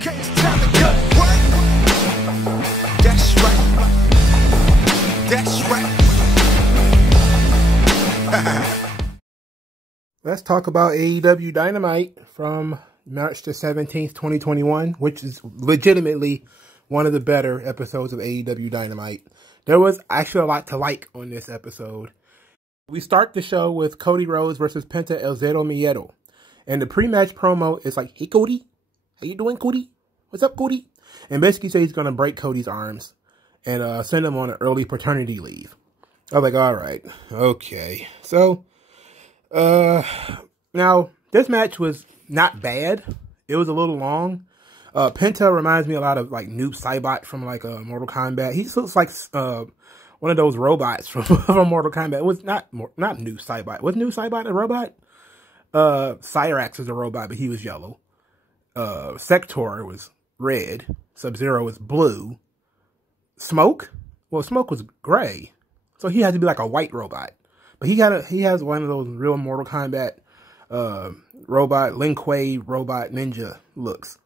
Okay, it's time to go. What? That's right. That's right. Let's talk about AEW Dynamite from March the 17th, 2021, which is legitimately one of the better episodes of AEW Dynamite. There was actually a lot to like on this episode. We start the show with Cody Rhodes versus Penta El Zero Miedo. And the pre-match promo is like, hey, Cody, how you doing, Cody? What's up, Cody? And basically says he's going to break Cody's arms and send him on an early paternity leave. I was like, all right, okay. So, now, this match was not bad. It was a little long. Penta reminds me a lot of, like, Noob Saibot from, like, Mortal Kombat. He looks like one of those robots from Mortal Kombat. It was not Noob Saibot. Was Noob Saibot a robot? Cyrax was a robot, but he was yellow. Sector was red. Sub-Zero was blue. Smoke? Well, Smoke was gray. So he had to be like a white robot. But he has one of those real Mortal Kombat robot, Lin Kuei robot ninja looks.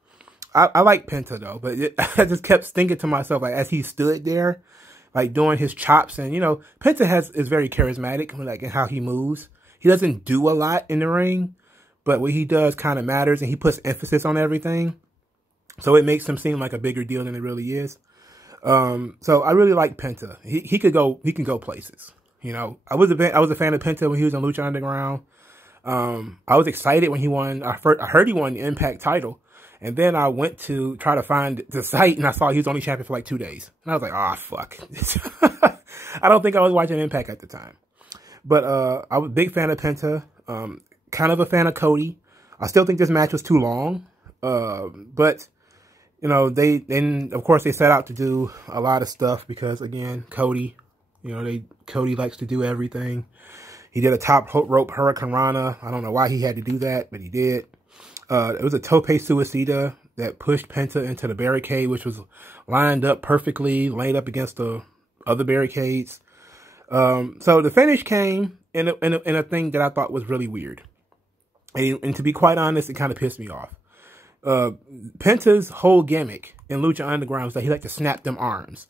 I like Penta though, but I just kept thinking to myself, like, as he stood there, like doing his chops, and you know, Penta is very charismatic, like in how he moves. He doesn't do a lot in the ring, but what he does kind of matters, and he puts emphasis on everything. So it makes him seem like a bigger deal than it really is. So I really like Penta. He can go places. You know, I was a fan of Penta when he was in Lucha Underground. I was excited when he won. I heard he won the Impact title, and then I went to try to find the site, and I saw he was only champion for like 2 days, and I was like, oh fuck. I don't think I was watching Impact at the time, but I was a big fan of Penta. Kind of a fan of Cody. I still think this match was too long, but you know, of course they set out to do a lot of stuff because, again, Cody, you know, Cody likes to do everything. He did a top rope Hurricane Rana. I don't know why he had to do that, but he did. It was a Tope Suicida that pushed Penta into the barricade, which was lined up perfectly, laid up against the other barricades. So the finish came in a thing that I thought was really weird. And to be quite honest, it kind of pissed me off. Penta's whole gimmick in Lucha Underground was that he liked to snap them arms.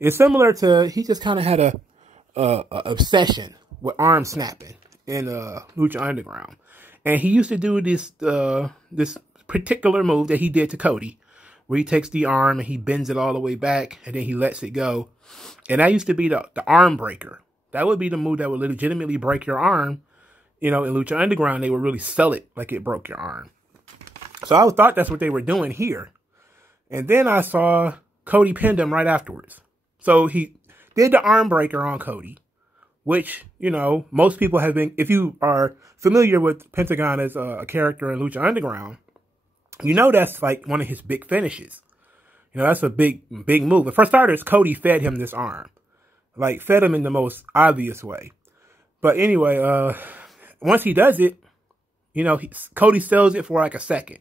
It's similar to, he just kind of had a obsession with arm snapping in Lucha Underground. And he used to do this particular move that he did to Cody, where he takes the arm and he bends it all the way back and then he lets it go. And that used to be the arm breaker. That would be the move that would legitimately break your arm. You know, in Lucha Underground, they would really sell it like it broke your arm. So I thought that's what they were doing here. And then I saw Cody pinned him right afterwards. So he did the arm breaker on Cody, which, you know, most people have been, if you are familiar with Pentagon as a character in Lucha Underground, you know that's like one of his big finishes. You know, that's a big move. But for starters, Cody fed him this arm. Like, fed him in the most obvious way. But anyway, once he does it, you know, Cody sells it for like a second.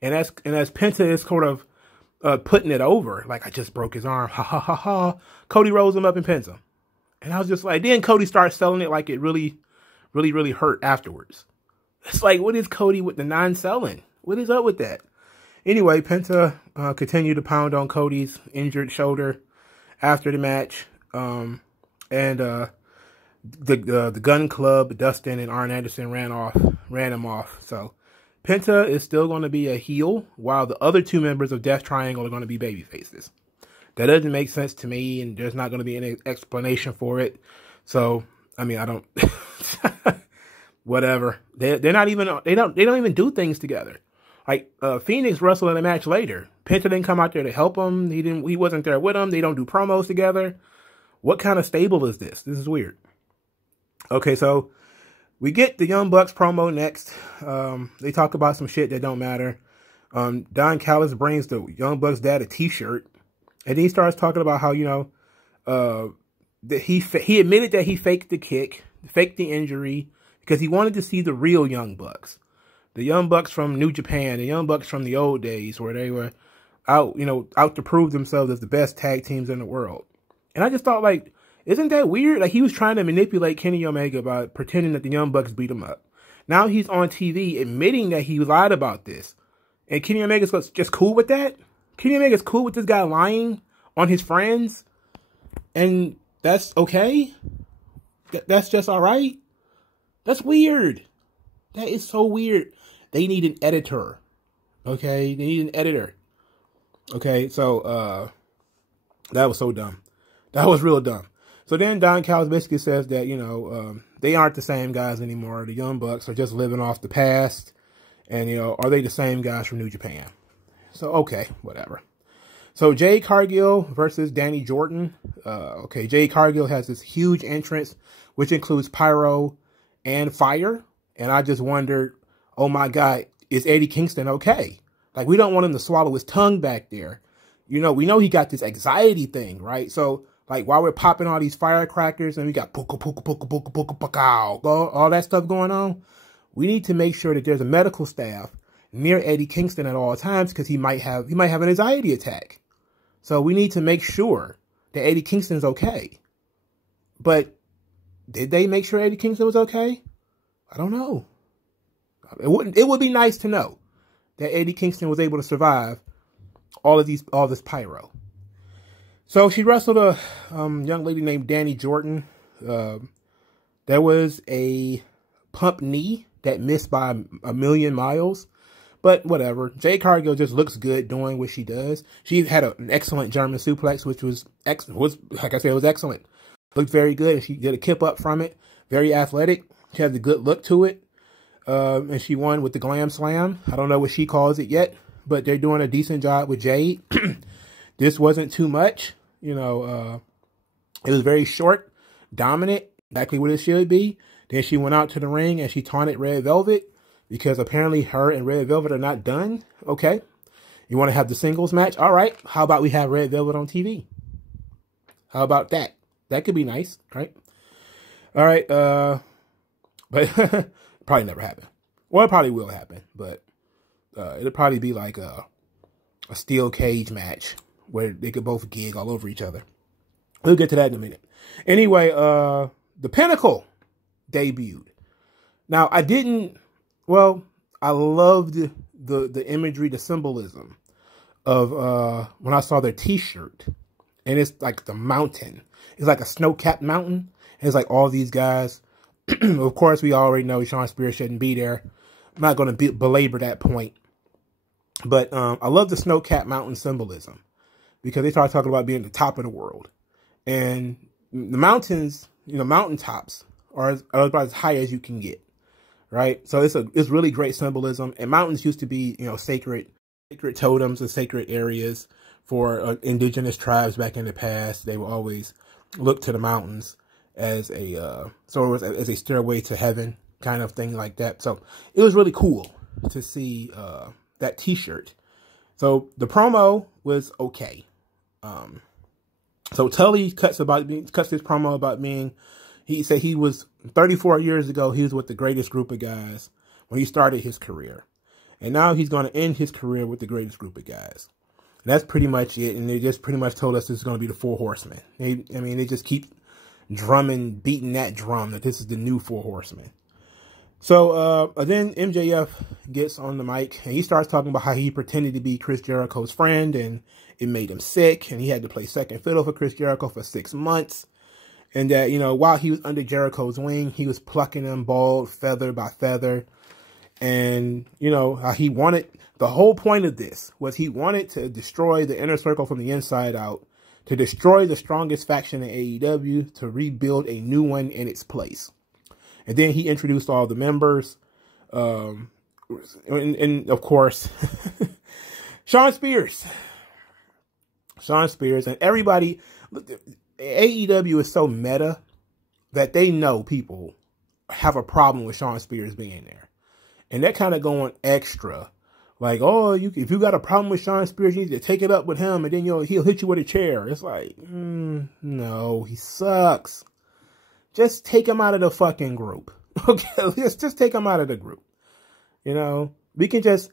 And as Penta is sort of putting it over, like, I just broke his arm, ha ha ha ha, Cody rolls him up and pins him. And I was just like, then Cody starts selling it like it really hurt afterwards. It's like, what is Cody with the non-selling? What is up with that? Anyway, Penta continued to pound on Cody's injured shoulder after the match. The Gun Club, Dustin and Arn Anderson ran him off. So Penta is still going to be a heel, while the other two members of Death Triangle are going to be baby faces. That doesn't make sense to me, and there's not going to be any explanation for it. So, I mean, I don't, whatever. They don't even do things together. Like, Phoenix wrestled in a match later. Penta didn't come out there to help him. He wasn't there with him. They don't do promos together. What kind of stable is this? This is weird. Okay, so we get the Young Bucks promo next. They talk about some shit that don't matter. Don Callis brings the Young Bucks dad a t-shirt. And then he starts talking about how, you know, that he admitted that he faked the kick, faked the injury, because he wanted to see the real Young Bucks. The Young Bucks from New Japan, the Young Bucks from the old days where they were out to prove themselves as the best tag teams in the world. And I just thought, like, isn't that weird? Like, he was trying to manipulate Kenny Omega by pretending that the Young Bucks beat him up. Now he's on TV admitting that he lied about this. And Kenny Omega's just cool with that? Kenny Omega's cool with this guy lying on his friends? And that's okay? That's just alright? That's weird. That is so weird. They need an editor. Okay? They need an editor. Okay? So, that was so dumb. That was real dumb. So then Don Callis basically says that, you know, they aren't the same guys anymore. The Young Bucks are just living off the past. And, you know, are they the same guys from New Japan? So, okay, whatever. So, Jade Cargill versus Danny Jordan. Okay, Jade Cargill has this huge entrance, which includes pyro and fire. And I just wondered, oh my God, is Eddie Kingston okay? Like, we don't want him to swallow his tongue back there. You know, we know he got this anxiety thing, right? So, like, while we're popping all these firecrackers and we got puka, puka, puka, puka, puka, puka, all that stuff going on, we need to make sure that there's a medical staff near Eddie Kingston at all times because he might have an anxiety attack. So we need to make sure that Eddie Kingston's okay. But did they make sure Eddie Kingston was okay? I don't know. It would be nice to know that Eddie Kingston was able to survive all this pyro. So she wrestled a young lady named Danny Jordan. There was a pump knee that missed by a million miles. But whatever. Jade Cargill just looks good doing what she does. She had an excellent German suplex, which was like I said, it was excellent. Looked very good. And she did a kip up from it. Very athletic. She has a good look to it. And she won with the Glam Slam. I don't know what she calls it yet, but they're doing a decent job with Jade. This wasn't too much. You know, it was very short, dominant, exactly what it should be. Then she went out to the ring and she taunted Red Velvet because apparently her and Red Velvet are not done. Okay. You want to have the singles match? All right. How about we have Red Velvet on TV? How about that? That could be nice, right? All right. But probably never happen. Well, it probably will happen, but it'll probably be like a steel cage match where they could both gig all over each other. We'll get to that in a minute. Anyway, the Pinnacle debuted. Now, I loved the imagery, the symbolism of when I saw their t-shirt. And it's like the mountain. It's like a snow-capped mountain. And it's like all these guys. Of course, we already know Shawn Spears shouldn't be there. I'm not going to belabor that point. But I love the snow-capped mountain symbolism. Because they start talking about being the top of the world. And the mountains, you know, mountaintops are about as high as you can get. Right? So it's really great symbolism. And mountains used to be, you know, sacred totems and sacred areas for indigenous tribes back in the past. They would always look to the mountains as a as a stairway to heaven kind of thing like that. So it was really cool to see that t-shirt. So the promo was okay. So Tully cuts his promo about being, he said he was 34 years ago, he was with the greatest group of guys when he started his career. And now he's going to end his career with the greatest group of guys. And that's pretty much it. And they just pretty much told us this is going to be the Four Horsemen. They just keep beating that drum that this is the new Four Horsemen. So then MJF gets on the mic and he starts talking about how he pretended to be Chris Jericho's friend and it made him sick and he had to play second fiddle for Chris Jericho for 6 months. And that, you know, while he was under Jericho's wing, he was plucking them bald feather by feather. And, you know, he wanted, the whole point of this was he wanted to destroy the Inner Circle from the inside out, to destroy the strongest faction in AEW, to rebuild a new one in its place. And then he introduced all the members. And of course, Shawn Spears. And everybody, AEW is so meta that they know people have a problem with Shawn Spears being there. And they're kind of going extra. Like, oh, if you got a problem with Shawn Spears, you need to take it up with him and then he'll hit you with a chair. It's like, no, he sucks. Just take him out of the fucking group. Okay, just take him out of the group. You know, we can just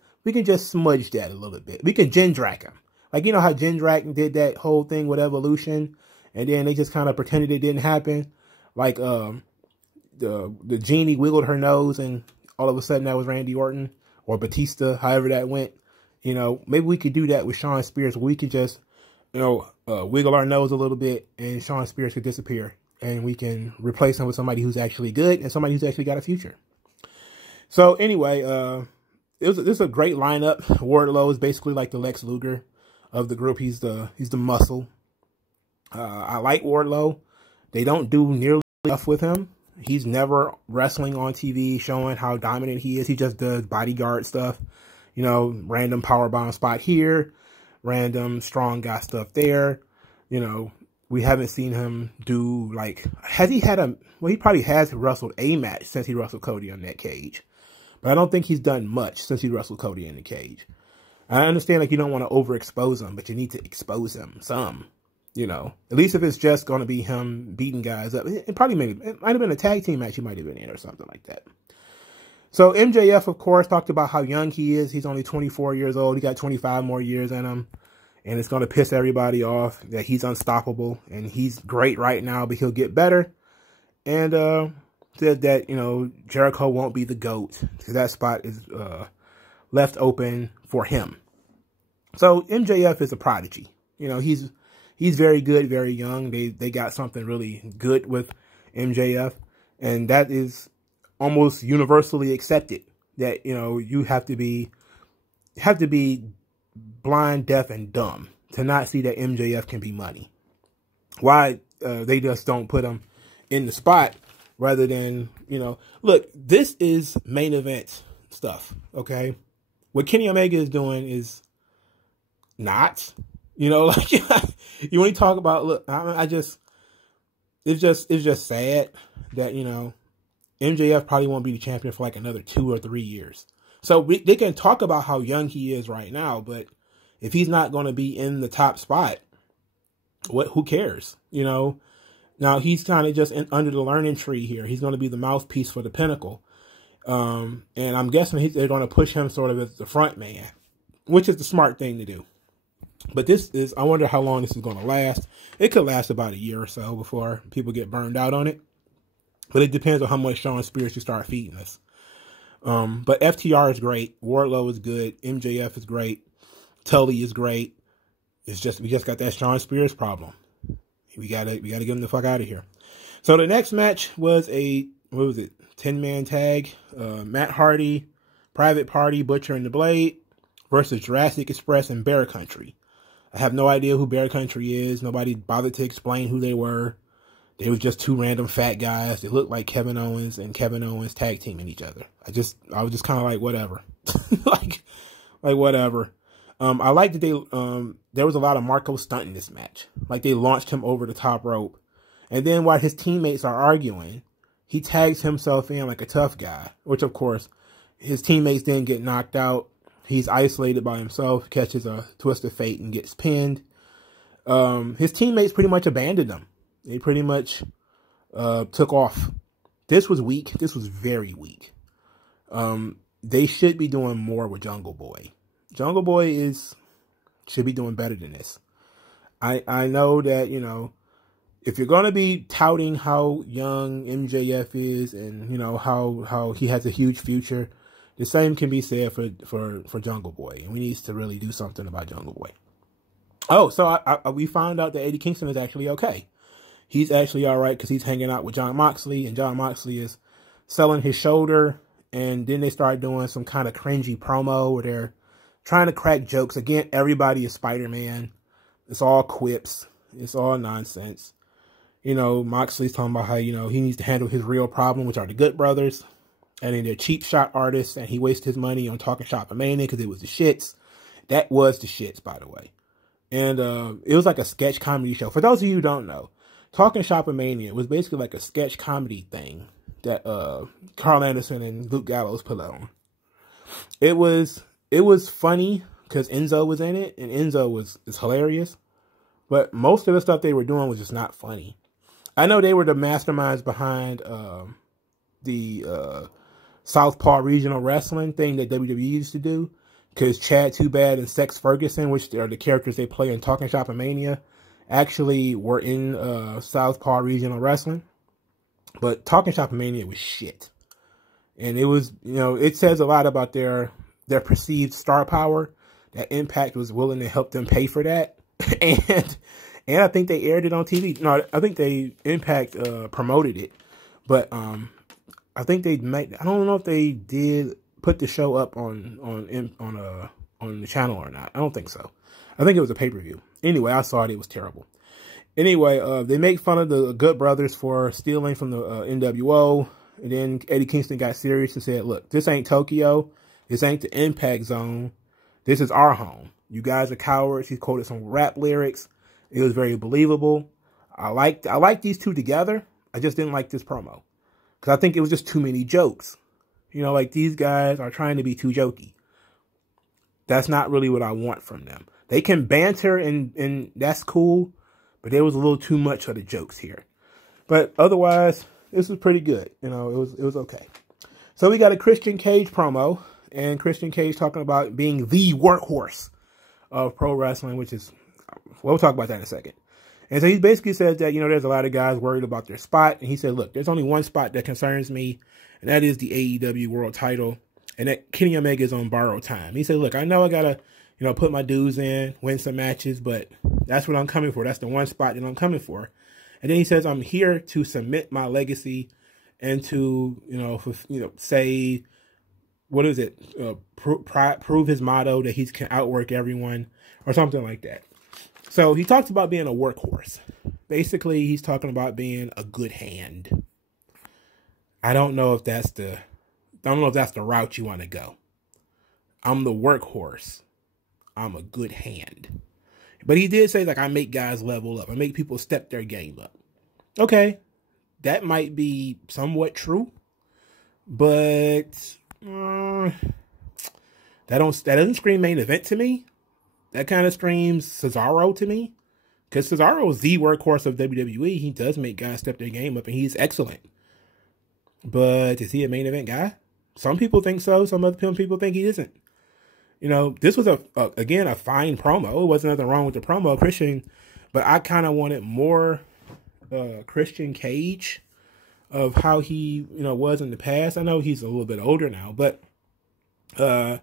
smudge that a little bit. We can Jindrak him. Like, you know how Jindrak did that whole thing with Evolution, and then they just kind of pretended it didn't happen. Like, the genie wiggled her nose, and all of a sudden that was Randy Orton or Batista, however that went. You know, maybe we could do that with Shawn Spears. We could just, you know, wiggle our nose a little bit and Shawn Spears could disappear. And we can replace him with somebody who's actually good and somebody who's actually got a future. So anyway, this is a great lineup. Wardlow is basically like the Lex Luger of the group. He's the muscle. I like Wardlow. They don't do nearly enough with him. He's never wrestling on TV showing how dominant he is. He just does bodyguard stuff. You know, random powerbomb spot here, random strong guy stuff there. You know, we haven't seen him do, like, has he had a, well, he probably has wrestled a match since he wrestled Cody on that cage. But I don't think he's done much since he wrestled Cody in the cage. I understand, like, you don't want to overexpose him, but you need to expose him some, you know. At least if it's just going to be him beating guys up. It might have been a tag team match he might have been in or something like that. So MJF, of course, talked about how young he is. He's only 24 years old. He got 25 more years in him. And it's going to piss everybody off that he's unstoppable. And he's great right now, but he'll get better. And said that, you know, Jericho won't be the GOAT, because that spot is left open for him. So MJF is a prodigy. You know, he's very good, very young. They got something really good with MJF. And that is almost universally accepted, that, you know, you have to be blind, deaf, and dumb to not see that MJF can be money. Why they just don't put him in the spot rather than, you know, look, this is main event stuff, okay? What Kenny Omega is doing is not, you know, like, you only talk about, look, it's just sad that, you know, MJF probably won't be the champion for like another 2 or 3 years. So they can talk about how young he is right now, but if he's not going to be in the top spot, who cares? You know, now he's kind of just under the learning tree here. He's going to be the mouthpiece for the Pinnacle. And I'm guessing they're going to push him sort of as the front man, which is the smart thing to do. But I wonder how long this is going to last. It could last about a year or so before people get burned out on it. But it depends on how much Shawn Spears you start feeding us. But FTR is great. Wardlow is good. MJF is great. Tully is great. We just got that Shawn Spears problem. We gotta get him the fuck out of here. So the next match was a 10-man tag. Matt Hardy, Private Party, Butcher and the Blade versus Jurassic Express and Bear Country. I have no idea who Bear Country is. Nobody bothered to explain who they were. They was just 2 random fat guys. They looked like Kevin Owens and Kevin Owens tag teaming each other. I was just kind of like, whatever. like whatever. I like that there was a lot of Marco stunt in this match. Like, they launched him over the top rope. And then while his teammates are arguing, he tags himself in like a tough guy, which of course his teammates then get knocked out. He's isolated by himself, catches a twist of fate and gets pinned. His teammates pretty much abandoned him. They pretty much took off. This was weak. This was very weak. They should be doing more with Jungle Boy. Jungle Boy should be doing better than this. I know that, you know, if you're going to be touting how young MJF is and, you know, how he has a huge future, the same can be said for Jungle Boy. And we need to really do something about Jungle Boy. Oh, so we found out that Eddie Kingston is actually okay. He's actually all right because he's hanging out with Jon Moxley, and Jon Moxley is selling his shoulder. And then they start doing some kind of cringy promo where they're trying to crack jokes. Again, everybody is Spider-Man. It's all quips. It's all nonsense. You know, Moxley's talking about how, you know, he needs to handle his real problem, which are the Good Brothers. And then they're cheap shot artists, and he wasted his money on Talking Shop and Mania because it was the shits. That was the shits, by the way. And it was like a sketch comedy show. For those of you who don't know, Talking Shop and Mania was basically like a sketch comedy thing that Carl Anderson and Luke Gallows put on. It was funny because Enzo was in it, and Enzo is hilarious. But most of the stuff they were doing was just not funny. I know they were the masterminds behind the Southpaw Regional Wrestling thing that WWE used to do. Because Chad Too Bad and Sex Ferguson, which are the characters they play in Talking Shop and Mania, actually were in Southpaw Regional Wrestling. But Talking Shop and Mania was shit. And it was, you know, it says a lot about their perceived star power. that Impact was willing to help them pay for that. and I think they aired it on TV. No, I think Impact promoted it. But I think I don't know if they did put the show up on the channel or not. I don't think so. I think it was a pay-per-view. Anyway, I saw it. It was terrible. Anyway, they make fun of the Good Brothers for stealing from the NWO. And then Eddie Kingston got serious and said, look, this ain't Tokyo. This ain't the Impact Zone. This is our home. You guys are cowards. He quoted some rap lyrics. It was very believable. I like these two together. I just didn't like this promo. Because I think it was just too many jokes. You know, like these guys are trying to be too jokey. That's not really what I want from them. They can banter and that's cool. But there was a little too much of the jokes here. But otherwise, this was pretty good. You know, it was okay. So we got a Christian Cage promo. And Christian Cage talking about being the workhorse of pro wrestling, which is, we'll talk about that in a second. And so he basically said that, you know, there's a lot of guys worried about their spot. And he said, look, there's only one spot that concerns me. And that is the AEW World Title. And that Kenny Omega is on borrowed time. He said, look, I know I got to, you know, put my dues in, win some matches, but that's what I'm coming for. That's the one spot that I'm coming for. And then he says, I'm here to submit my legacy and to, say, what is it? Prove his motto that he can outwork everyone or something like that. So he talks about being a workhorse. Basically, he's talking about being a good hand. I don't know if that's the route you want to go. I'm the workhorse. I'm a good hand. But he did say, like, I make guys level up. I make people step their game up. Okay. That might be somewhat true. But that doesn't scream main event to me. That kind of screams Cesaro to me. Because Cesaro is the workhorse of WWE. He does make guys step their game up, and he's excellent. But is he a main event guy? Some people think so. Some other people think he isn't. You know, this was, again, a fine promo. It wasn't nothing wrong with the promo, Christian. But I kind of wanted more Christian Cage of how he, was in the past. I know he's a little bit older now, but, the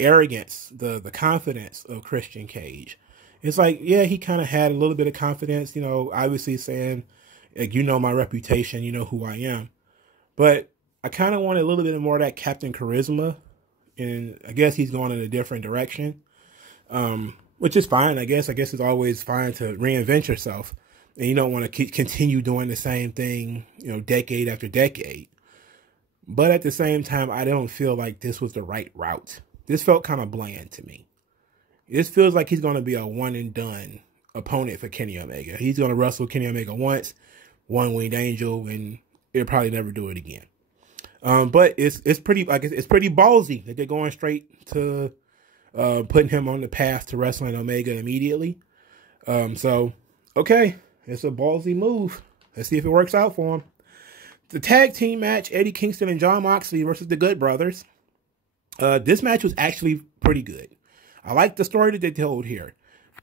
arrogance, the confidence of Christian Cage. It's like, yeah, he kind of had a little bit of confidence, obviously saying, like, my reputation, you know who I am. But I kind of wanted a little bit more of that Captain Charisma. And I guess he's going in a different direction, which is fine. I guess it's always fine to reinvent yourself. And you don't want to continue doing the same thing, decade after decade. But at the same time, I don't feel like this was the right route. This felt kind of bland to me. This feels like he's going to be a one and done opponent for Kenny Omega. He's going to wrestle Kenny Omega once, one winged angel, and he'll probably never do it again. But it's pretty ballsy that they're going straight to putting him on the path to wrestling Omega immediately. So okay, it's a ballsy move. Let's see if it works out for him. The tag team match: Eddie Kingston and Jon Moxley versus the Good Brothers. This match was actually pretty good. I like the story that they told here,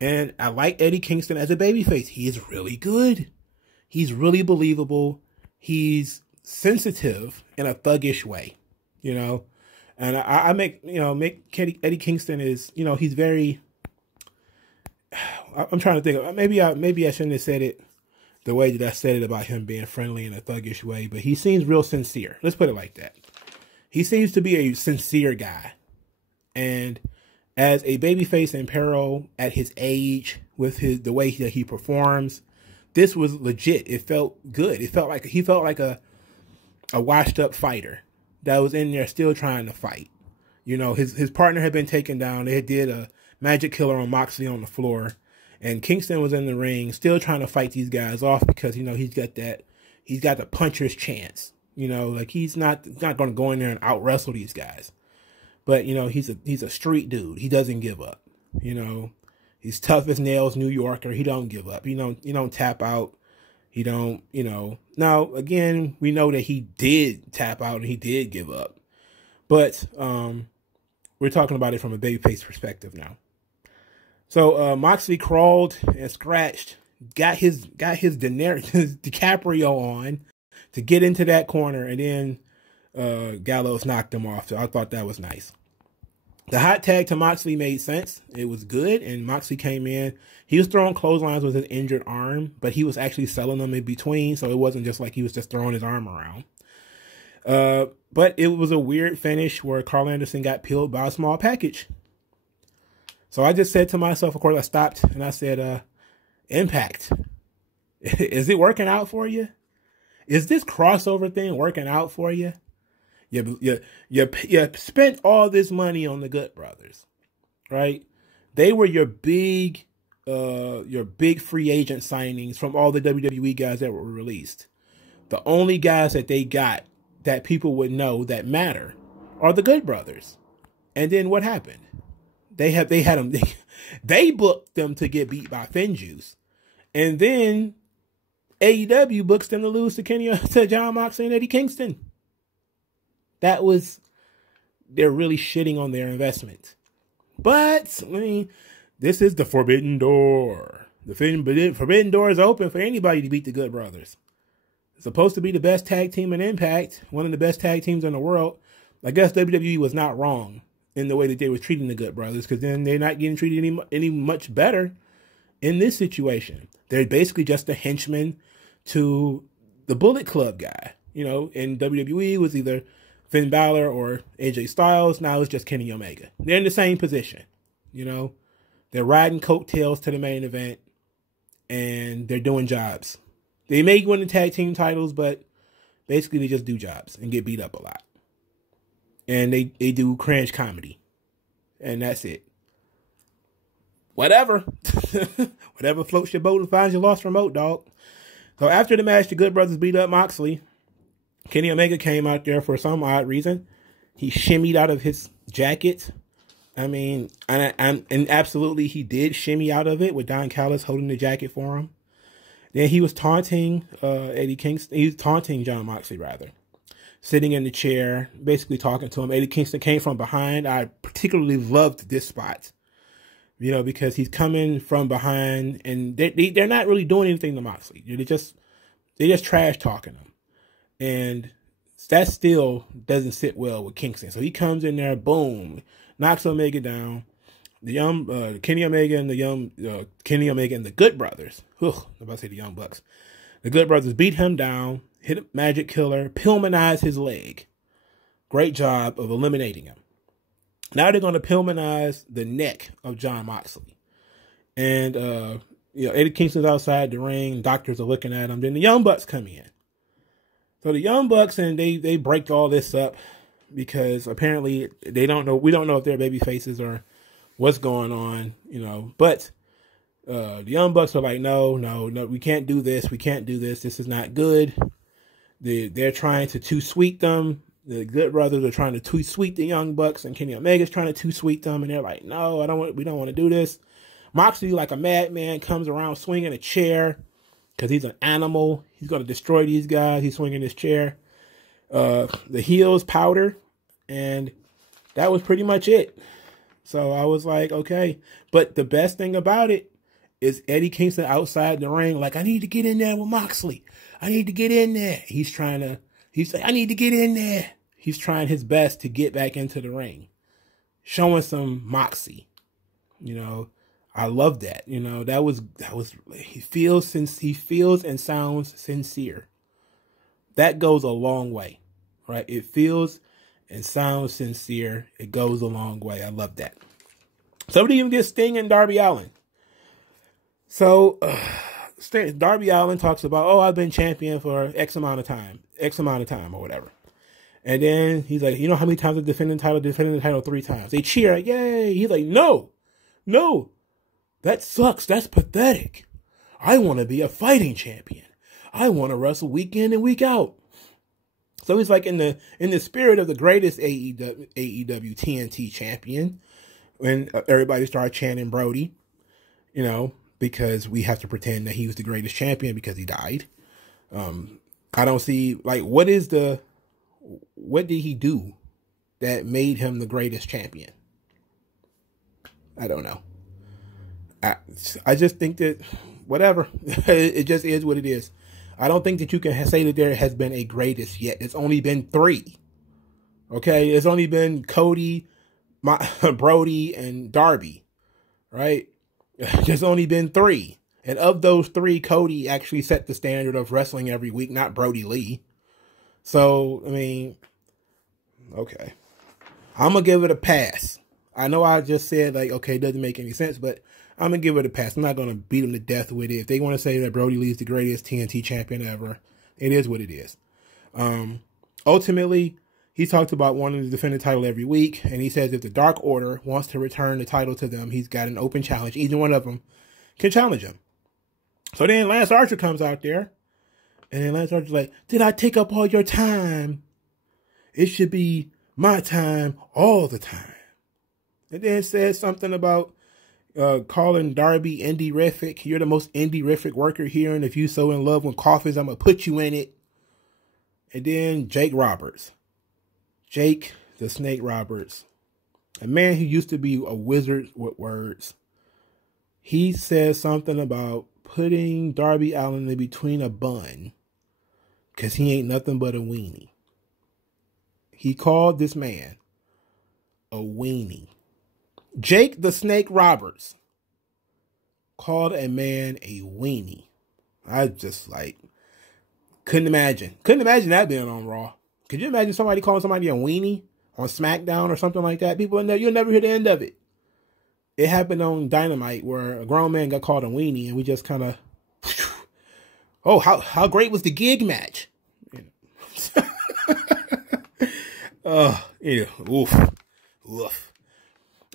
and I like Eddie Kingston as a babyface. He is really good. He's really believable. He's sensitive in a thuggish way, and I make Eddie Kingston is, he's very, I'm trying to think, maybe I shouldn't have said it the way that I said it about him being friendly in a thuggish way, but he seems real sincere. Let's put it like that. He seems to be a sincere guy, and as a babyface in peril at his age, with the way that he performs, this was legit. It felt good. It felt like he felt like a washed up fighter that was in there still trying to fight. His partner had been taken down. They did a magic killer on Moxley on the floor, and Kingston was in the ring still trying to fight these guys off because, he's got the puncher's chance. Like he's not going to go in there and out wrestle these guys. But, he's a street dude. He doesn't give up. He's tough as nails, New Yorker. He don't give up. You don't tap out. He don't, Now, again, we know that he did tap out and he did give up. But we're talking about it from a babyface perspective now. So Moxley crawled and scratched, got his DiCaprio on to get into that corner, and then Gallows knocked him off. So I thought that was nice. The hot tag to Moxley made sense. It was good, and Moxley came in. He was throwing clotheslines with his injured arm, but he was actually selling them in between, so it wasn't just like he was just throwing his arm around. But it was a weird finish where Carl Anderson got peeled by a small package. So I just said to myself, of course, I stopped, and I said, Impact, is it working out for you? Is this crossover thing working out for you? You spent all this money on the Good Brothers, right? They were your big free agent signings from all the WWE guys that were released. The only guys that they got that people would know that matter are the Good Brothers. And then what happened? They booked them to get beat by Finjuice, and then AEW books them to lose to John Moxley and Eddie Kingston. They're really shitting on their investment. But, I mean, this is the forbidden door. The forbidden door is open for anybody to beat the Good Brothers. It's supposed to be the best tag team in Impact, one of the best tag teams in the world. I guess WWE was not wrong in the way that they were treating the Good Brothers, because then they're not getting treated any much better in this situation. They're basically just a henchman to the Bullet Club guy. You know, in WWE it was either Finn Balor or AJ Styles. Now it's just Kenny Omega. They're in the same position. You know, they're riding coattails to the main event, and they're doing jobs. They may win the tag team titles, but basically they just do jobs and get beat up a lot. And they do cringe comedy. And that's it. Whatever. Whatever floats your boat and finds your lost remote, dog. So after the match, the Good Brothers beat up Moxley. Kenny Omega came out there for some odd reason. He shimmied out of his jacket. I mean, and absolutely he did shimmy out of it with Don Callis holding the jacket for him. Then he was taunting Eddie Kingston. He was taunting John Moxley, rather. Sitting in the chair, basically talking to him. Eddie Kingston came from behind. I particularly loved this spot. You know, because he's coming from behind, and they're not really doing anything to Moxley. They just trash talking him. And that still doesn't sit well with Kingston. So he comes in there, boom, knocks Omega down. The Kenny Omega and the Good Brothers. I'm about to say the Young Bucks. The Good Brothers beat him down, hit a magic killer, Pillmanize his leg. Great job of eliminating him. Now they're going to Pillmanize the neck of John Moxley. And, Eddie Kingston's outside the ring. Doctors are looking at him. Then the Young Bucks come in. So the Young Bucks, and they break all this up because apparently we don't know if they're baby faces or what's going on, but the Young Bucks are like, no, we can't do this. We can't do this. This is not good. They're trying to too sweet them. The Good Brothers are trying to too sweet the Young Bucks, and Kenny Omega's trying to too sweet them. And they're like, no, we don't want to do this. Moxley, like a madman, comes around swinging a chair because he's an animal. He's going to destroy these guys. He's swinging his chair. The heels powder, and that was pretty much it. So I was like, okay. But the best thing about it is Eddie Kingston outside the ring, like, I need to get in there with Moxley. I need to get in there. He's like, I need to get in there. He's trying his best to get back into the ring, showing some moxie. I love that. He feels and sounds sincere. That goes a long way, right? It feels and sounds sincere. It goes a long way. I love that. Somebody even gets Sting and Darby Allin. So Darby Allin talks about, I've been champion for X amount of time or whatever. And then he's like, you know how many times I've defended the title 3 times. They cheer, yay. He's like, no, that sucks. That's pathetic. I want to be a fighting champion. I want to wrestle week in and week out. So he's like in the spirit of the greatest AEW TNT champion, when everybody started chanting Brody, because we have to pretend that he was the greatest champion because he died. I don't see, like, what did he do that made him the greatest champion? I don't know. I just think that, whatever, it just is what it is. I don't think that you can say that there has been a greatest yet. It's only been 3. Okay? It's only been Cody, Brody and Darby, right? There's only been 3. And of those 3, Cody actually set the standard of wrestling every week, not Brody Lee. So, I mean, okay. I'm going to give it a pass. I know I just said, like, okay, it doesn't make any sense, but I'm going to give it a pass. I'm not going to beat them to death with it. If they want to say that Brody Lee is the greatest TNT champion ever, it is what it is. Ultimately, he talked about wanting to defend the title every week, and he says if the Dark Order wants to return the title to them, he's got an open challenge. Either one of them can challenge him. So then Lance Archer comes out there, and then Lance Archer's like, did I take up all your time? It should be my time all the time. And then says something about calling Darby indie-rific. You're the most indie-rific worker here, and if you so in love with coffins, I'm going to put you in it. And then Jake Roberts. Jake the Snake Roberts. A man who used to be a wizard with words. He says something about putting Darby Allin in between a bun because he ain't nothing but a weenie. He called this man a weenie. Jake the Snake Roberts called a man a weenie. I just like couldn't imagine that being on Raw. Could you imagine somebody calling somebody a weenie on SmackDown or something like that? People in there, you'll never hear the end of it. It happened on Dynamite where a grown man got called a weenie, and we just kind of, oh, how great was the gig match? Yeah, oof.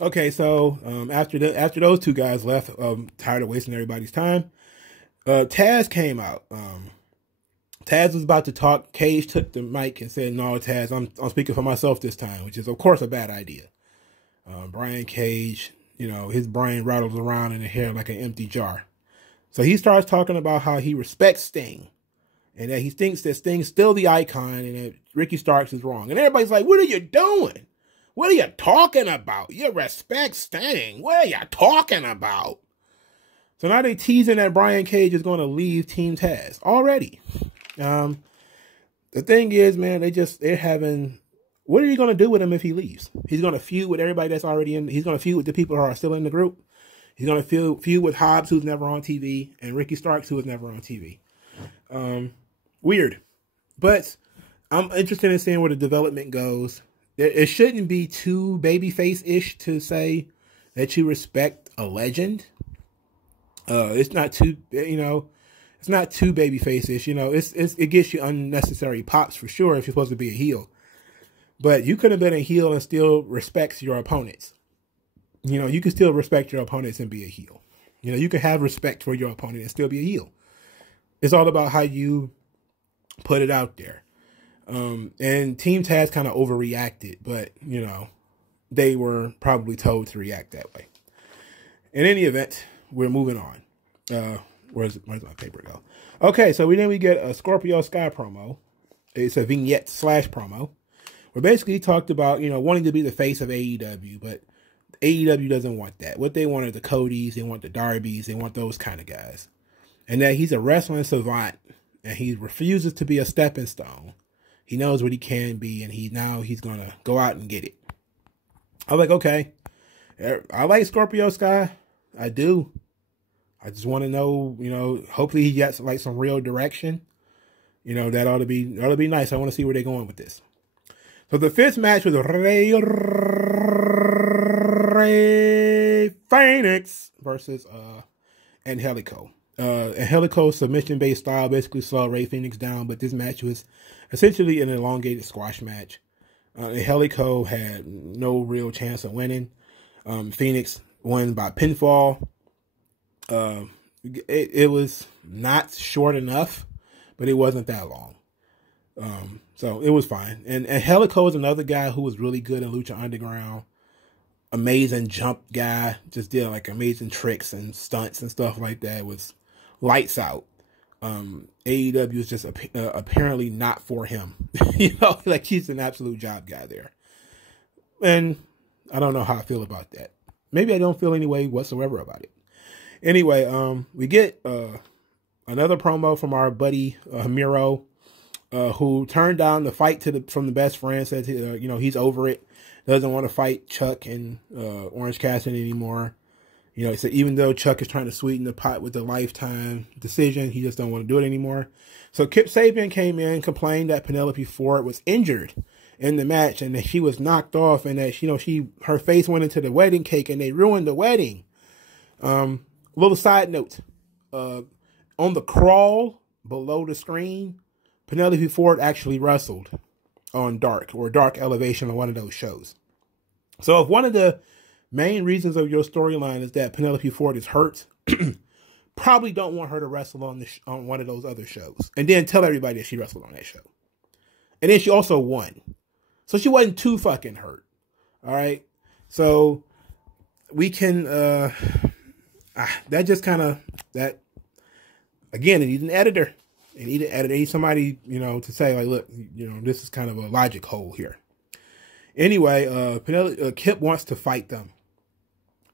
Okay, so after those 2 guys left, tired of wasting everybody's time, Taz came out. Taz was about to talk. Cage took the mic and said, no, Taz, I'm speaking for myself this time, which is, of course, a bad idea. Brian Cage, his brain rattles around in the hair like an empty jar. So he starts talking about how he respects Sting and that he thinks that Sting's still the icon and that Ricky Starks is wrong. And everybody's like, what are you doing? What are you talking about? You respect Sting. What are you talking about? So now they're teasing that Brian Cage is going to leave Team Taz already. The thing is, man, they're having, what are you going to do with him if he leaves? He's going to feud with everybody that's already in, he's going to feud with the people who are still in the group. He's going to feud with Hobbs, who's never on TV, and Ricky Starks, who is never on TV. Weird. But I'm interested in seeing where the development goes. It shouldn't be too babyface-ish to say that you respect a legend. It's not too, it's not too babyface-ish. It gets you unnecessary pops for sure if you're supposed to be a heel. But you could have been a heel and still respects your opponents. You can still respect your opponents and be a heel. You can have respect for your opponent and still be a heel. It's all about how you put it out there. And Team Taz kind of overreacted, but, they were probably told to react that way. In any event, we're moving on. Where's my paper go? Okay, so we get a Scorpio Sky promo. It's a vignette / promo. Where basically he talked about, wanting to be the face of AEW, but AEW doesn't want that. What they want are the Codys, they want the Darbys, they want those kind of guys. And that he's a wrestling savant, and he refuses to be a stepping stone. He knows what he can be, and he's going to go out and get it. I was like, okay. I like Scorpio Sky. I do. I just want to know, hopefully he gets like some real direction. That ought to be nice. I want to see where they're going with this. So the 5th match was Rey Fenix versus Angelico. Angelico's submission-based style basically slowed Rey Fenix down, but this match was essentially an elongated squash match. Angelico had no real chance of winning. Phoenix won by pinfall. It was not short enough, but it wasn't that long. So it was fine. And Angelico is another guy who was really good in Lucha Underground. Amazing jump guy. Just did like amazing tricks and stunts and stuff like that. It was lights out. AEW is just apparently not for him. Like he's an absolute job guy there. And I don't know how I feel about that. Maybe I don't feel any way whatsoever about it. Anyway, we get another promo from our buddy Miro, who turned down the fight from the best friend, said he's over it, doesn't want to fight Chuck and Orange Cassidy anymore. You know, he said even though Chuck is trying to sweeten the pot with the Lifetime decision, he just don't want to do it anymore. So Kip Sabian came in, complained that Penelope Ford was injured in the match and that she was knocked off and that, you know, her face went into the wedding cake and they ruined the wedding. Little side note, on the crawl below the screen, Penelope Ford actually wrestled on Dark Elevation on one of those shows. So if one of the main reasons of your storyline is that Penelope Ford is hurt, probably don't want her to wrestle on one of those other shows. And then tell everybody that she wrestled on that show. And then she also won. So she wasn't too fucking hurt. All right. So we can, that just kind of, that, again, it needs an editor. It needs somebody, you know, to say, like, look, you know, this is kind of a logic hole here. Anyway, Kip wants to fight them.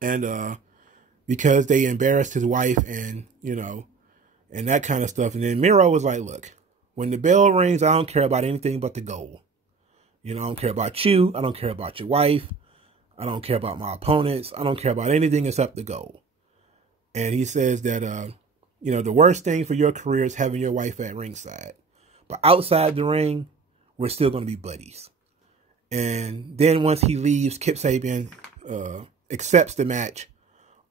And because they embarrassed his wife and, you know, and that kind of stuff. And then Miro was like, look, when the bell rings, I don't care about anything but the goal. You know, I don't care about you. I don't care about your wife. I don't care about my opponents. I don't care about anything except the goal. And he says that, you know, the worst thing for your career is having your wife at ringside. But outside the ring, we're still going to be buddies. And then once he leaves, Kip Sabian accepts the match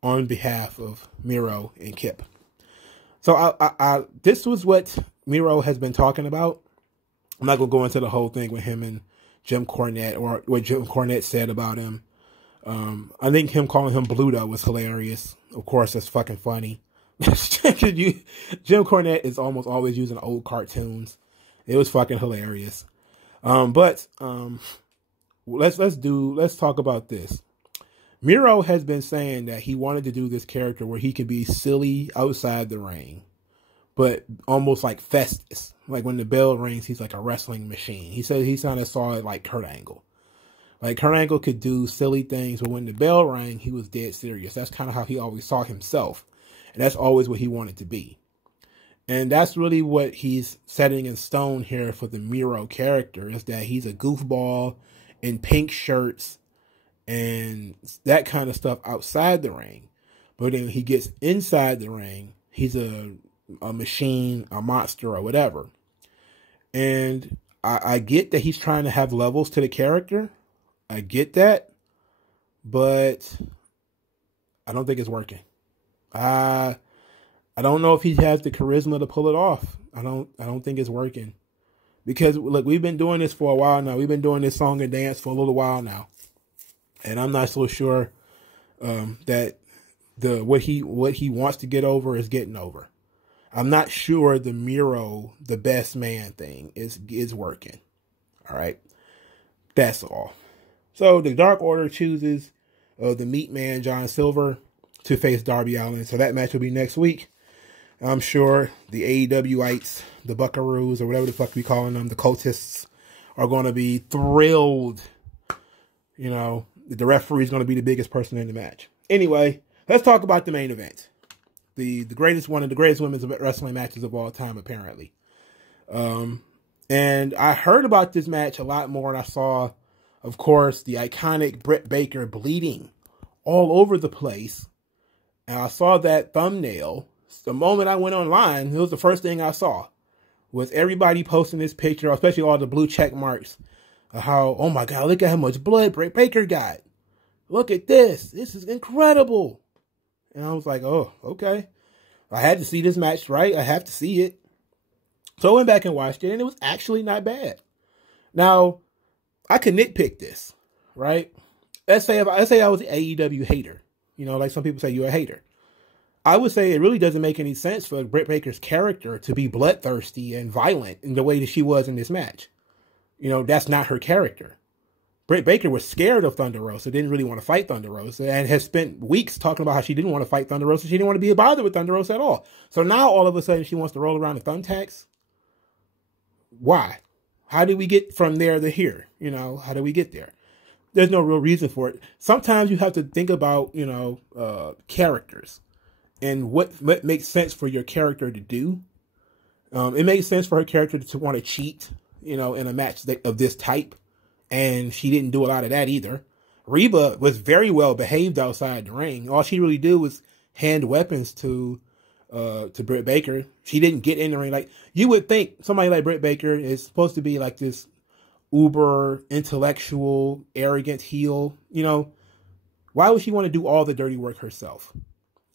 on behalf of Miro and Kip. So this was what Miro has been talking about. I'm not going to go into the whole thing with him and Jim Cornette or what Jim Cornette said about him. I think him calling him Bluto was hilarious. Of course, that's fucking funny. Jim Cornette is almost always using old cartoons. It was fucking hilarious. Let's talk about this. Miro has been saying that he wanted to do this character where he could be silly outside the ring, but almost like Festus. Like when the bell rings, he's like a wrestling machine. He said he kind of saw it like Kurt Angle. Like Kurt Angle could do silly things, but when the bell rang, he was dead serious. That's kind of how he always saw himself. And that's always what he wanted to be. And that's really what he's setting in stone here for the Miro character, is that he's a goofball in pink shirts and that kind of stuff outside the ring. But then he gets inside the ring, he's a machine, a monster, or whatever. And I get that he's trying to have levels to the character. I get that. But I don't think it's working. I don't know if he has the charisma to pull it off. I don't think it's working. Because look, we've been doing this for a while now. We've been doing this song and dance for a little while now. And I'm not so sure that what he wants to get over is getting over. I'm not sure the Miro, the best man thing is working. All right. That's all. So the Dark Order chooses the Meat Man, John Silver, to face Darby Allin. So that match will be next week. I'm sure the AEWites, the Buckaroos, or whatever the fuck we calling them, the cultists, are going to be thrilled. You know, the referee is going to be the biggest person in the match. Anyway, let's talk about the main event. The greatest, one of the greatest women's wrestling matches of all time, apparently. And I heard about this match a lot more, and I saw, of course, the iconic Britt Baker bleeding all over the place. And I saw that thumbnail. The moment I went online, it was the first thing I saw. Was everybody posting this picture, especially all the blue check marks, of how, oh my God, look at how much blood Britt Baker got. Look at this. This is incredible. And I was like, oh, okay. I had to see this match, right? I have to see it. So I went back and watched it, and it was actually not bad. Now, I could nitpick this, right? Let's say I was an AEW hater. You know, like some people say you're a hater. I would say it really doesn't make any sense for Britt Baker's character to be bloodthirsty and violent in the way that she was in this match. You know, that's not her character. Britt Baker was scared of Thunder Rosa, didn't really want to fight Thunder Rosa, and has spent weeks talking about how she didn't want to fight Thunder Rosa. She didn't want to be bothered with Thunder Rosa at all. So now all of a sudden she wants to roll around in thumbtacks. Why? How did we get from there to here? You know, how did we get there? There's no real reason for it. Sometimes you have to think about, you know, characters and what makes sense for your character to do. It makes sense for her character to want to cheat, you know, in a match of this type and she didn't do a lot of that either. Reba was very well behaved outside the ring. All she really did was hand weapons to Britt Baker. She didn't get in the ring. Like, you would think somebody like Britt Baker is supposed to be like this uber intellectual, arrogant heel. You know, why would she want to do all the dirty work herself?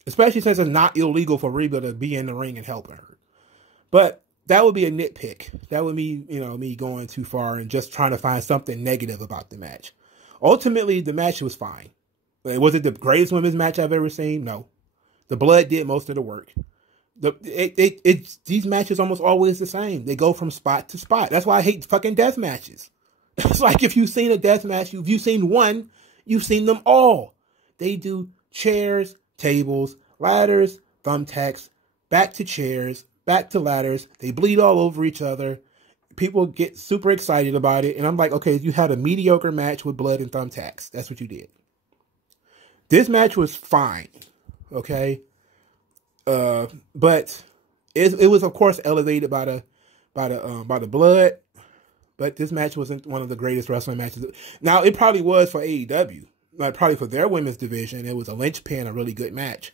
Especially since it's not illegal for Reba to be in the ring and helping her. But that would be a nitpick. That would be, you know, me going too far and just trying to find something negative about the match. Ultimately, the match was fine. Was it the greatest women's match I've ever seen? No. The blood did most of the work. These matches almost always the same. They go from spot to spot. That's why I hate fucking death matches. It's like, if you've seen a death match, if you've seen one, you've seen them all. They do chairs, tables, ladders, thumbtacks, back to chairs, back to ladders. They bleed all over each other. People get super excited about it. And I'm like, okay, you had a mediocre match with blood and thumbtacks. That's what you did. This match was fine. Okay. But it was, of course, elevated by the blood. But this match wasn't one of the greatest wrestling matches. Now, it probably was for AEW. Like, probably for their women's division. It was a linchpin, a really good match.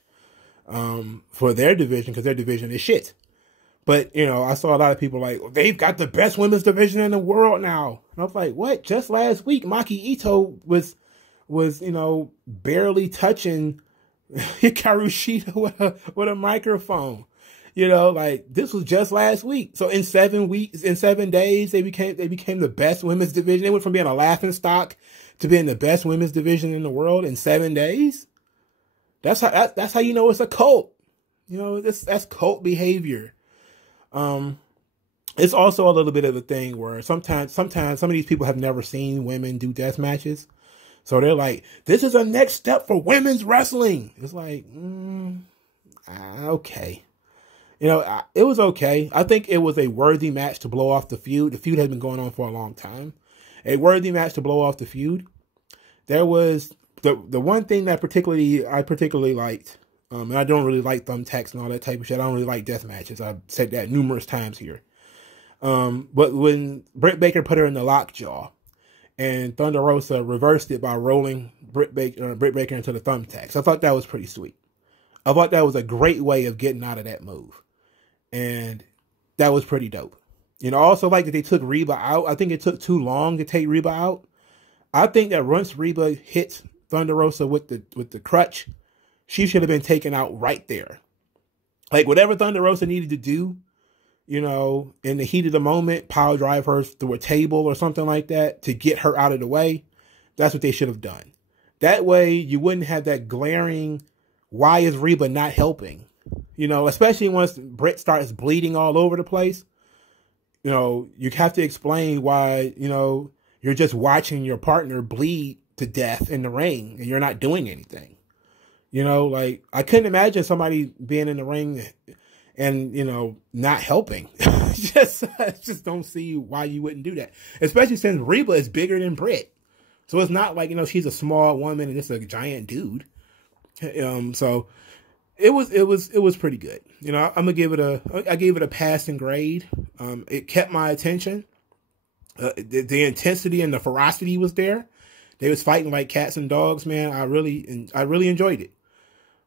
For their division, because their division is shit. But, you know, I saw a lot of people like, they've got the best women's division in the world now. And I was like, what? Just last week, Maki Ito was, you know, barely touching Hikaru Shida with a microphone. You know, like, this was just last week. So in 7 days, they became the best women's division. They went from being a laughingstock to being the best women's division in the world in 7 days. That's how you know it's a cult. You know, that's cult behavior. It's also a little bit of a thing where sometimes some of these people have never seen women do death matches. So they're like, this is a next step for women's wrestling. It's like, okay. You know, it was okay. I think it was a worthy match to blow off the feud. The feud had been going on for a long time. A worthy match to blow off the feud. There was the one thing that I particularly liked. And I don't really like thumbtacks and all that type of shit. I don't really like death matches. I've said that numerous times here. But when Britt Baker put her in the lockjaw and Thunder Rosa reversed it by rolling Britt Baker into the thumbtacks, I thought that was pretty sweet. I thought that was a great way of getting out of that move. And that was pretty dope. You know, I also like that they took Reba out. I think it took too long to take Reba out. I think that once Reba hit Thunder Rosa with the crutch, she should have been taken out right there. Like, whatever Thunder Rosa needed to do, you know, in the heat of the moment, power drive her through a table or something like that to get her out of the way, that's what they should have done. That way, you wouldn't have that glaring, why is Reba not helping? You know, especially once Britt starts bleeding all over the place. You know, you have to explain why, you know, you're just watching your partner bleed to death in the ring and you're not doing anything. You know, like, I couldn't imagine somebody being in the ring and, you know, not helping. I just don't see why you wouldn't do that. Especially since Reba is bigger than Britt. So it's not like, you know, she's a small woman and it's a giant dude. So it was pretty good. You know, I gave it a passing grade. It kept my attention. The intensity and the ferocity was there. They was fighting like cats and dogs, man. I really enjoyed it.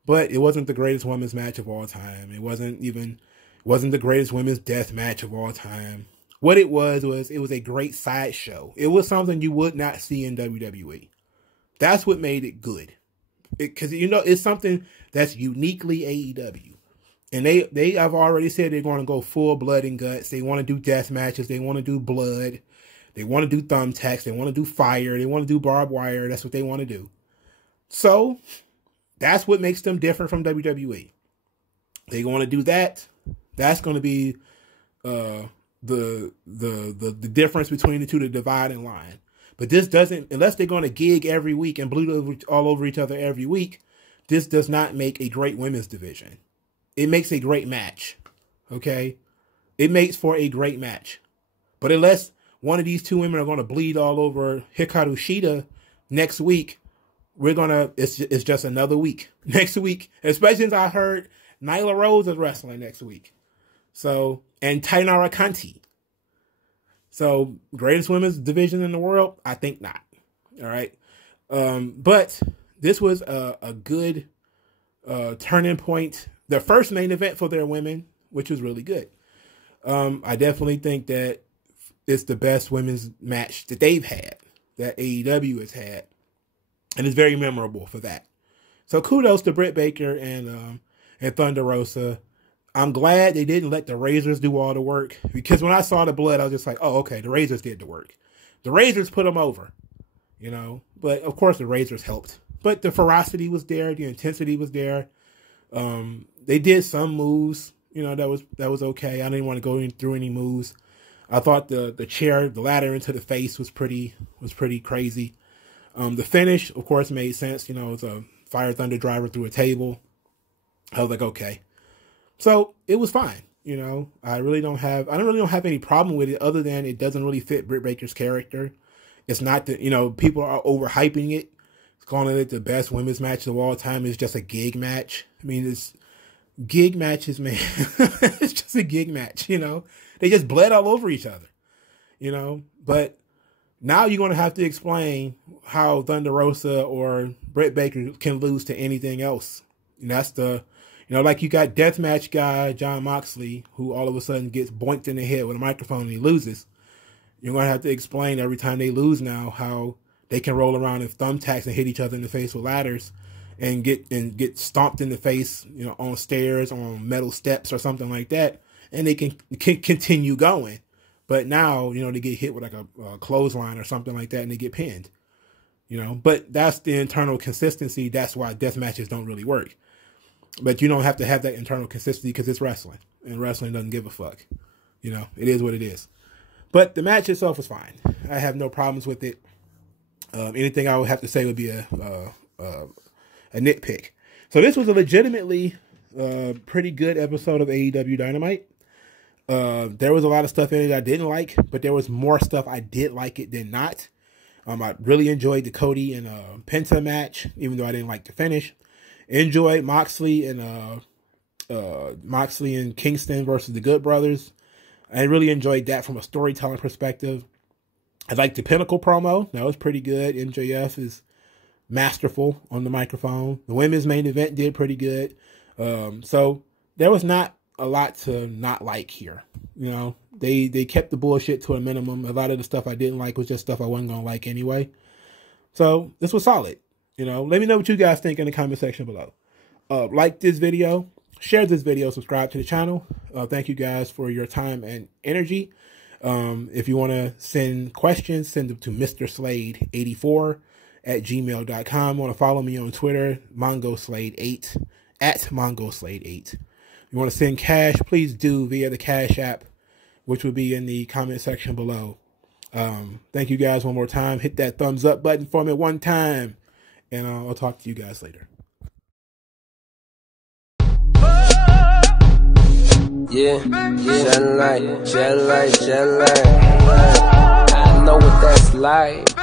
But it wasn't the greatest women's match of all time. It wasn't the greatest women's death match of all time. What it was a great sideshow. It was something you would not see in WWE. That's what made it good. Because, you know, it's something that's uniquely AEW. And they have already said they're going to go full blood and guts. They want to do death matches. They want to do blood. They want to do thumbtacks. They want to do fire. They want to do barbed wire. That's what they want to do. So that's what makes them different from WWE. They want to do that. That's going to be the difference between the two, the dividing line. But this doesn't, unless they're going to gig every week and bleed all over each other every week, this does not make a great women's division. It makes a great match. Okay? It makes for a great match. But unless one of these two women are going to bleed all over Hikaru Shida next week, it's just another week. Next week, especially since I heard Nyla Rose is wrestling next week. So, and Tainara Kanti. So, greatest women's division in the world? I think not. All right. But this was a good turning point. The first main event for their women, which was really good. I definitely think that it's the best women's match that they've had, that AEW has had. And it's very memorable for that. So kudos to Britt Baker and Thunder Rosa. I'm glad they didn't let the Razors do all the work, because when I saw the blood, I was just like, oh, okay, the Razors did the work. The Razors put them over, you know, but of course the Razors helped. But the ferocity was there, the intensity was there. They did some moves, you know, that was okay. I didn't want to go through any moves. I thought the ladder into the face was pretty crazy. The finish, of course, made sense. You know, it was a Fire Thunder driver through a table. I was like, okay. So it was fine. You know, I really don't have any problem with it, other than it doesn't really fit Britt Baker's character. It's not that, you know, people are overhyping it. It's calling it the best women's match of all time. It's just a gig match. I mean, it's gig matches, man. It's just a gig match, you know. They just bled all over each other, you know. But now you're going to have to explain how Thunder Rosa or Britt Baker can lose to anything else. And that's the, you know, like you got deathmatch guy Jon Moxley, who all of a sudden gets boinked in the head with a microphone and he loses. You're going to have to explain every time they lose now how they can roll around in thumbtacks and hit each other in the face with ladders and get stomped in the face, you know, on stairs, on metal steps or something like that. And they can continue going. But now, you know, they get hit with like a clothesline or something like that and they get pinned. You know, but that's the internal consistency. That's why death matches don't really work. But you don't have to have that internal consistency because it's wrestling. And wrestling doesn't give a fuck. You know, it is what it is. But the match itself was fine. I have no problems with it. Anything I would have to say would be a nitpick. So this was a legitimately pretty good episode of AEW Dynamite. There was a lot of stuff in it I didn't like, but there was more stuff I did like it than not. I really enjoyed the Cody and Penta match, even though I didn't like the finish. Enjoyed Moxley and Kingston versus the Good Brothers. I really enjoyed that from a storytelling perspective. I liked the Pinnacle promo. That was pretty good. MJF is masterful on the microphone. The women's main event did pretty good. So there was not a lot to not like here. You know, they kept the bullshit to a minimum. A lot of the stuff I didn't like was just stuff I wasn't going to like anyway. So this was solid. You know, let me know what you guys think in the comment section below. Like this video, share this video, subscribe to the channel. Thank you guys for your time and energy. If you want to send questions, send them to mrslade84@gmail.com. Want to follow me on Twitter, mongoslade8, @mongoslade8. You want to send cash, please do via the Cash App, which will be in the comment section below. Thank you guys one more time. Hit that thumbs up button for me one time. And I'll talk to you guys later. Yeah, shed light. I know what that's like.